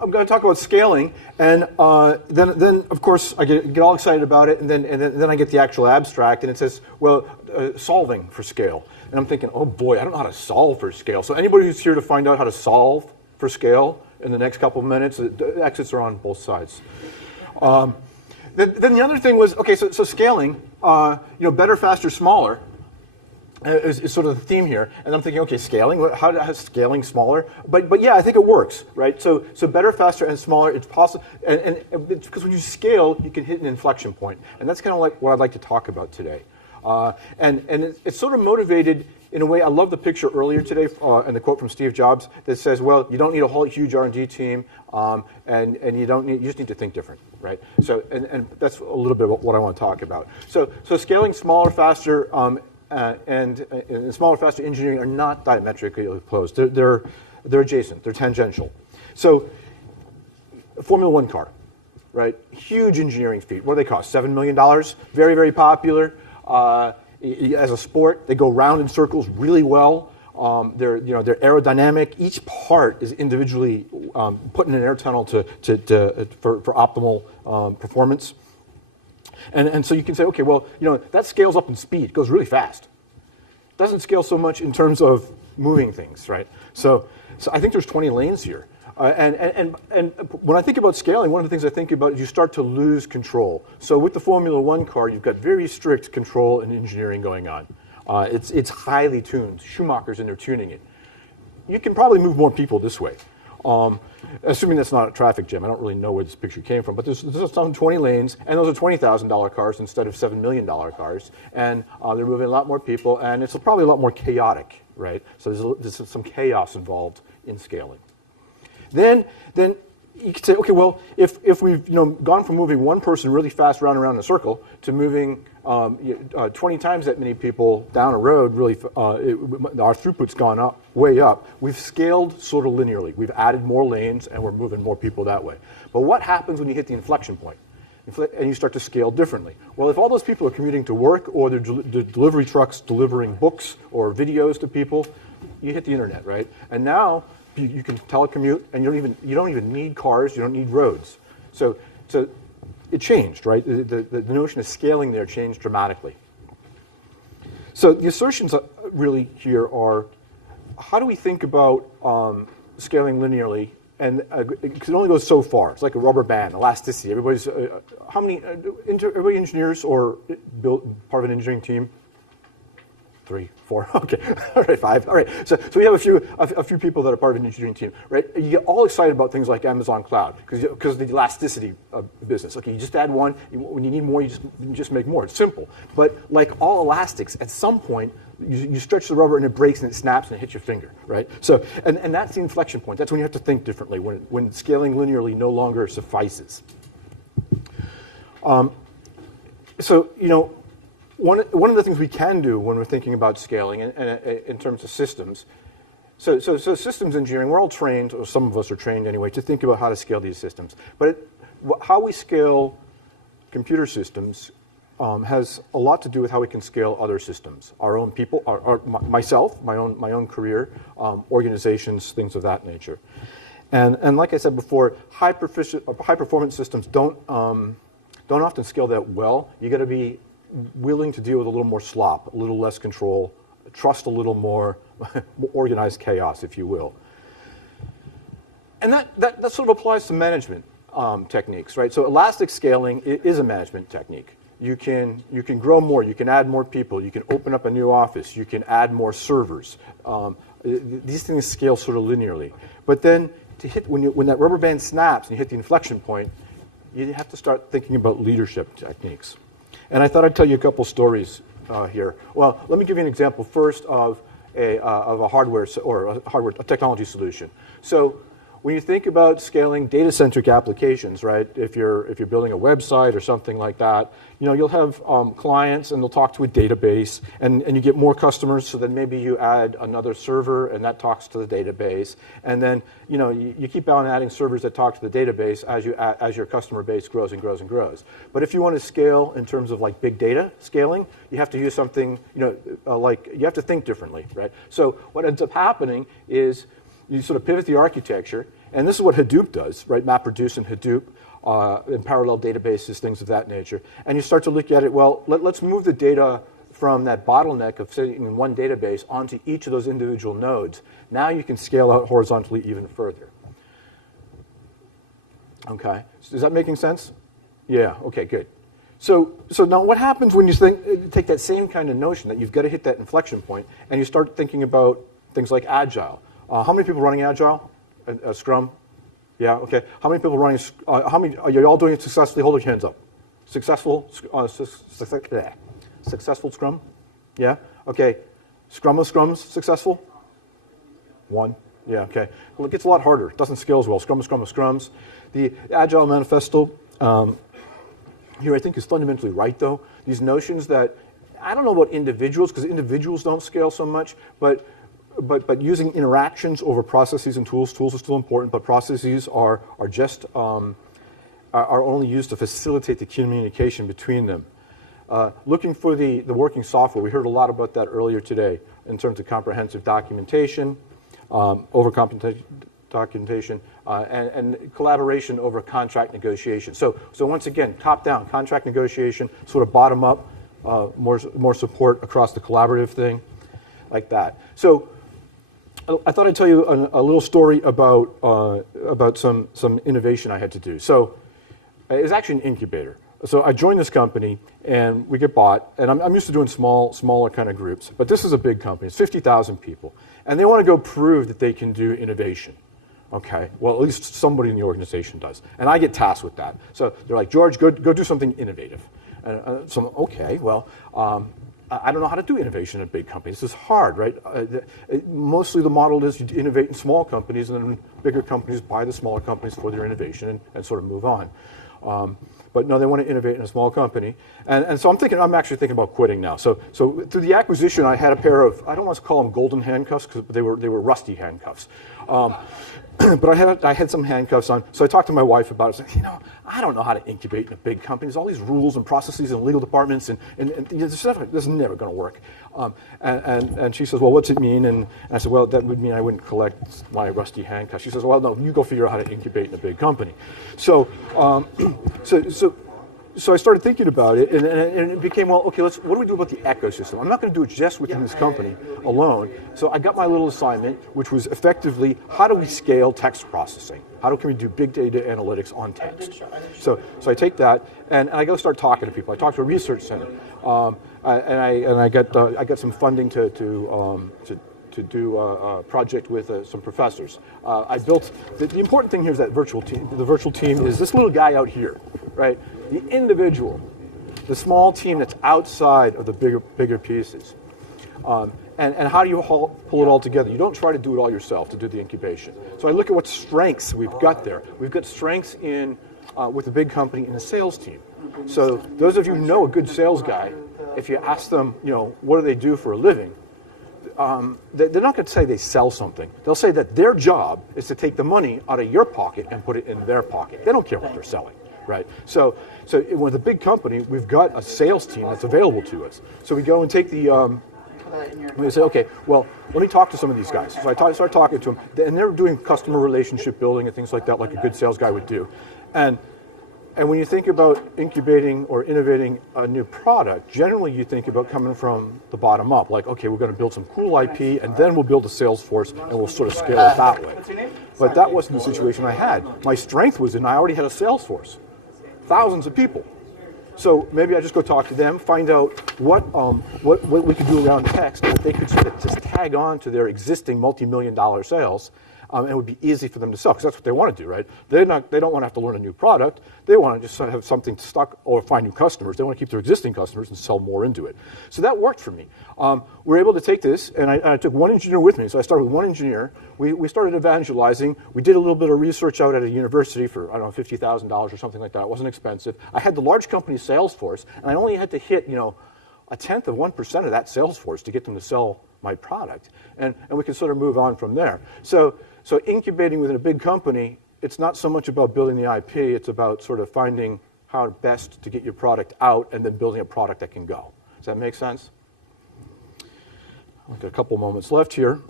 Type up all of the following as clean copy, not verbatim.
I'm going to talk about scaling, and then of course I get all excited about it, and then I get the actual abstract, and it says, well, solving for scale, and I'm thinking, oh boy, I don't know how to solve for scale. So anybody who's here to find out how to solve for scale in the next couple of minutes, the exits are on both sides. Then the other thing was, okay, so scaling, better, faster, smaller. Is sort of the theme here, and I'm thinking, okay, scaling. How is scaling smaller? But yeah, I think it works, right? So better, faster, and smaller. It's possible, and it's because when you scale, you can hit an inflection point, and that's kind of like what I'd like to talk about today. And it's sort of motivated in a way. I love the picture earlier today, and the quote from Steve Jobs that says, "Well, you don't need a whole huge R&D team, and you just need to think different, right?" So and that's a little bit about what I want to talk about. So scaling smaller, faster. And smaller, faster engineering are not diametrically opposed. They're adjacent. They're tangential. So, Formula One car, right? Huge engineering feat. What do they cost? $7 million. Very, very popular as a sport. They go round in circles really well. They're aerodynamic. Each part is individually put in an air tunnel for optimal performance. And so you can say, okay, well, that scales up in speed. It goes really fast. It doesn't scale so much in terms of moving things, right? So I think there's 20 lanes here. And when I think about scaling, one of the things I think about is you start to lose control. So with the Formula One car, you've got very strict control and engineering going on. It's highly tuned. Schumacher's in there tuning it. You can probably move more people this way. Assuming that's not a traffic jam. I don't really know where this picture came from, but there's some 20 lanes, and those are $20,000 cars instead of $7 million cars, and they're moving a lot more people, and it's probably a lot more chaotic, right? So there's some chaos involved in scaling. Then you could say, okay, well, if we've gone from moving one person really fast round and round in a circle to moving 20 times that many people down a road, really, our throughput's gone up, way up. We've scaled sort of linearly. We've added more lanes, and we're moving more people that way. But what happens when you hit the inflection point and you start to scale differently? Well, if all those people are commuting to work, or they're delivery trucks delivering books or videos to people, you hit the internet, right? And now you can telecommute, and you don't even need cars. You don't need roads. So it changed, right? The notion of scaling there changed dramatically. So the assertions really here are, how do we think about scaling linearly? And because it only goes so far. It's like a rubber band, elasticity. Everybody engineers or part of an engineering team? 3, 4, okay, all right, 5, all right. So we have a few people that are part of an engineering team, right? You get all excited about things like Amazon Cloud because of the elasticity of business. Okay, you just add one. When you need more, you just make more. It's simple. But like all elastics, at some point, you stretch the rubber and it breaks and it snaps and it hits your finger, right? So and that's the inflection point. That's when you have to think differently. When scaling linearly no longer suffices. One of the things we can do when we're thinking about scaling in terms of systems, so systems engineering, we're all trained, or some of us are trained anyway, to think about how to scale these systems. But how we scale computer systems has a lot to do with how we can scale other systems, our own people, myself, my own career, organizations, things of that nature. And like I said before, high performance systems don't often scale that well. You got to be willing to deal with a little more slop, a little less control, trust a little more organized chaos, if you will. And that sort of applies to management techniques, right? So elastic scaling is a management technique. You can grow more, you can add more people, you can open up a new office, you can add more servers. These things scale sort of linearly. But then to hit when that rubber band snaps and you hit the inflection point, you have to start thinking about leadership techniques. And I thought I'd tell you a couple stories here. Well, let me give you an example first of a hardware or a technology solution. So when you think about scaling data-centric applications, right? If you're building a website or something like that, you'll have clients and they'll talk to a database, and you get more customers. So then maybe you add another server and that talks to the database, and then you keep on adding servers that talk to the database as your customer base grows and grows and grows. But if you want to scale in terms of like big data scaling, you have to use something like you have to think differently, right? So what ends up happening is you sort of pivot the architecture, And this is what Hadoop does, right? MapReduce and Hadoop, in parallel databases, things of that nature. And you start to look at it, well, let's move the data from that bottleneck of sitting in one database onto each of those individual nodes. Now you can scale out horizontally even further. Okay, is that making sense? Yeah, okay, good. So now what happens when you take that same kind of notion that you've got to hit that inflection point and you start thinking about things like Agile? How many people running Agile? Scrum? Yeah, okay. How many people running, how many, are you all doing it successfully? Hold your hands up. Successful Scrum? Yeah, okay. Scrum of Scrums successful? One? Yeah, okay. Well, it gets a lot harder. It doesn't scale as well. Scrum of Scrums. The Agile Manifesto, here I think is fundamentally right though. These notions that, I don't know about individuals, because individuals don't scale so much, but using interactions over processes and tools. Tools are still important, but processes are only used to facilitate the communication between them. Looking for the working software. We heard a lot about that earlier today in terms of comprehensive documentation, documentation, and collaboration over contract negotiation. So once again, top-down contract negotiation, sort of bottom-up, more support across the collaborative thing, like that. So I thought I'd tell you a little story about some innovation I had to do. So it was actually an incubator. So I joined this company, and we get bought, and I'm used to doing smaller kind of groups, but this is a big company. It's 50,000 people, and they want to go prove that they can do innovation. Okay, well, at least somebody in the organization does, and I get tasked with that. So they're like, George, go do something innovative. So okay, well, I don't know how to do innovation in a big company. This is hard, right? Mostly the model is you innovate in small companies, and then bigger companies buy the smaller companies for their innovation and sort of move on. But no, they want to innovate in a small company. And so I'm actually thinking about quitting now. So through the acquisition, I had a pair of, I don't want to call them golden handcuffs, because they were rusty handcuffs. But I had some handcuffs on. So I talked to my wife about it. I said, I don't know how to incubate in a big company. There's all these rules and processes and legal departments, and this is never going to work. And she says, well, what's it mean? And I said, well, that would mean I wouldn't collect my rusty handcuffs. She says, well, no, you go figure out how to incubate in a big company. So I started thinking about it, and it became, well, okay, what do we do about the ecosystem? I'm not going to do it just within this company alone. So I got my little assignment, which was effectively, how do we scale text processing? How can we do big data analytics on text? So I take that, and I go start talking to people. I talked to a research center, and I got some funding to do a project with some professors. I built, the important thing here is that virtual team. The virtual team is this little guy out here, right? The individual, the small team that's outside of the bigger pieces. And how do you pull it all together? You don't try to do it all yourself to do the incubation. So I look at what strengths we've got there. We've got strengths with a big company in a sales team. So those of you who know a good sales guy, if you ask them, what do they do for a living? They're not going to say they sell something. They'll say that their job is to take the money out of your pocket and put it in their pocket. They don't care what they're selling, right? So with a big company, we've got a sales team that's available to us. So we go and take we say, okay, well, let me talk to some of these guys. So I start talking to them, and they're doing customer relationship building and things like that, like a good sales guy would do. And when you think about incubating or innovating a new product, generally you think about coming from the bottom up, like, okay, we're going to build some cool IP, and then we'll build a sales force, and we'll sort of scale it that way. But that wasn't the situation I had. My strength was I already had a sales force, thousands of people. So maybe I just go talk to them, find out what we could do around text that they could sort of just tag on to their existing multi-million-dollar sales, and it would be easy for them to sell, because that's what they want to do, right? They don't want to have to learn a new product. They want to just sort of have something stuck or find new customers. They want to keep their existing customers and sell more into it. So that worked for me. We're able to take this, and I took one engineer with me. So I started with one engineer. We started evangelizing. We did a little bit of research out at a university for, I don't know, $50,000 or something like that. It wasn't expensive. I had the large company sales force, and I only had to hit, 1/10 of 1% of that sales force to get them to sell my product. And we could sort of move on from there. So incubating within a big company, it's not so much about building the IP, it's about sort of finding how best to get your product out and then building a product that can go. Does that make sense? I've got a couple moments left here.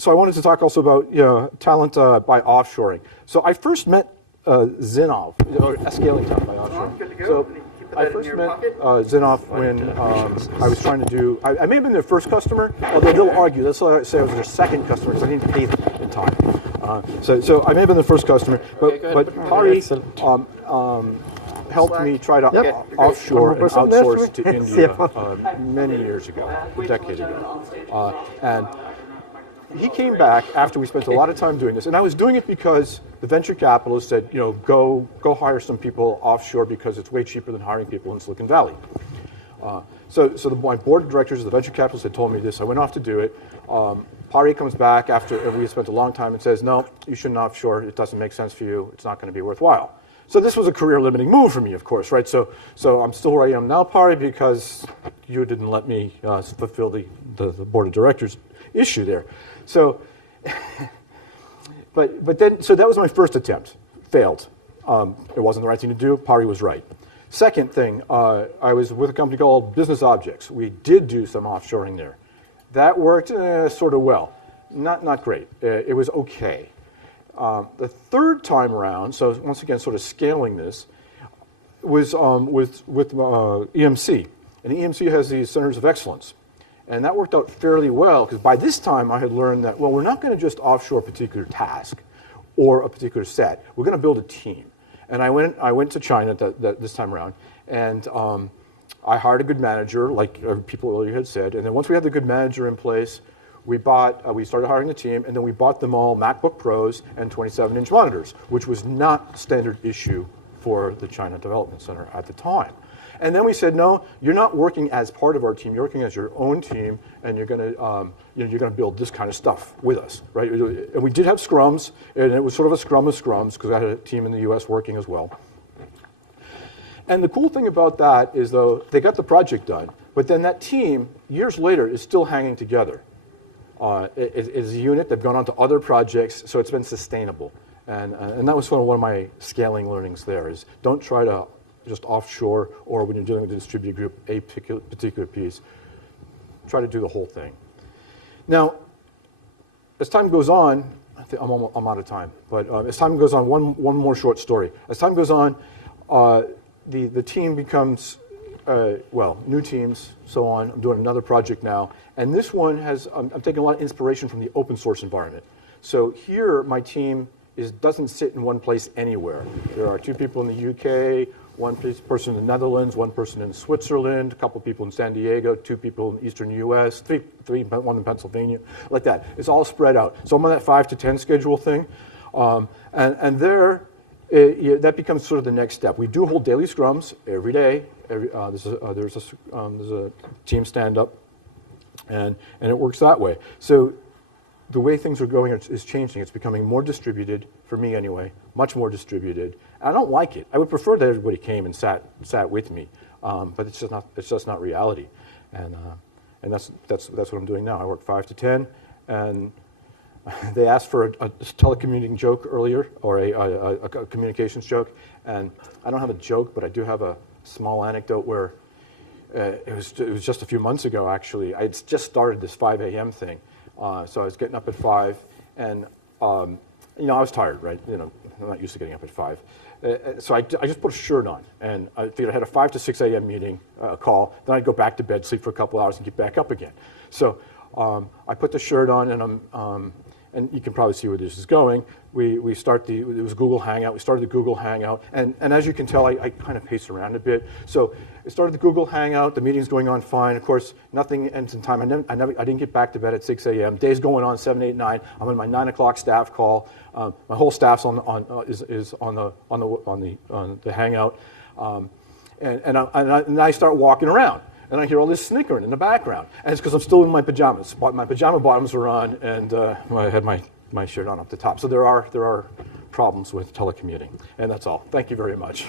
so I wanted to talk also about talent by offshoring. So I first met Zinnov, or scaling talent by offshoring. So I first met Zinnov when I was trying to do, I may have been their first customer, although they'll argue. That's why I say I was their second customer, because I didn't pay them in time. So I may have been the first customer, but Pari helped me try to offshore and outsource to India many years ago, a decade ago. And he came back after we spent a lot of time doing this, and I was doing it because the venture capitalist said, go hire some people offshore because it's way cheaper than hiring people in Silicon Valley. My board of directors, the venture capitalist, had told me this. I went off to do it. Pari comes back after we spent a long time and says, no, you shouldn't offshore. It doesn't make sense for you. It's not going to be worthwhile. So this was a career-limiting move for me, of course, right? So I'm still where I am now, Pari, because you didn't let me fulfill the board of directors issue there. So, but that was my first attempt. Failed. It wasn't the right thing to do. Pari was right. Second thing, I was with a company called Business Objects. We did do some offshoring there. That worked sort of well. Not great. It was okay. The third time around, so once again, sort of scaling this, was with EMC. And EMC has these centers of excellence. And that worked out fairly well, because by this time I had learned that, well, we're not going to just offshore a particular task or a particular set. We're going to build a team. And I went to China this time around, and I hired a good manager, like people earlier had said. And then once we had the good manager in place, we started hiring the team, and then we bought them all MacBook Pros and 27-inch monitors, which was not standard issue for the China Development Center at the time. And then we said, no, you're not working as part of our team. You're working as your own team, and you're going to build this kind of stuff with us, right? And we did have scrums, and it was sort of a scrum of scrums because I had a team in the U.S. working as well. And the cool thing about that is, though, they got the project done, but then that team, years later, is still hanging together. It's a unit. They've gone on to other projects, so it's been sustainable. And that was sort of one of my scaling learnings there, is don't try to just offshore, or when you're dealing with a distributed group, a particular piece. Try to do the whole thing. Now, as time goes on, I'm out of time, but as time goes on, one more short story. As time goes on, the team becomes, new teams, so on. I'm doing another project now, and this one has, I'm taking a lot of inspiration from the open source environment. So here, my team doesn't sit in one place anywhere. There are 2 people in the UK, 1 person in the Netherlands, 1 person in Switzerland, a couple people in San Diego, 2 people in Eastern US, 1 in Pennsylvania, like that. It's all spread out. So I'm on that 5 to 10 schedule thing, and there, that becomes sort of the next step. We do hold daily scrums every day. There's a team stand-up, and it works that way. So the way things are going is changing. It's becoming more distributed, for me anyway, much more distributed. I don't like it. I would prefer that everybody came and sat with me, but it's just not reality. And that's what I'm doing now. I work 5 to 10, and they asked for a telecommuting joke earlier, or a communications joke, and I don't have a joke, but I do have a small anecdote where it was just a few months ago, actually. I had just started this 5 a.m. thing. So I was getting up at 5, and I was tired, right? I'm not used to getting up at 5. So I just put a shirt on, and I figured I had a 5 to 6 a.m. meeting call. Then I'd go back to bed, sleep for a couple hours, and get back up again. So I put the shirt on, and you can probably see where this is going. We start it was Google Hangout. We started the Google Hangout, and as you can tell, I kind of pace around a bit. So I started the Google Hangout. The meeting's going on fine. Of course, nothing ends in time. I didn't get back to bed at 6 a.m. Day's going on 7, 8, 9. I'm on my 9 o'clock staff call. My whole staff's on the Hangout, and I start walking around. And I hear all this snickering in the background. And it's because I'm still in my pajamas. My pajama bottoms are on, and I had my shirt on up the top. So there are problems with telecommuting. And that's all. Thank you very much.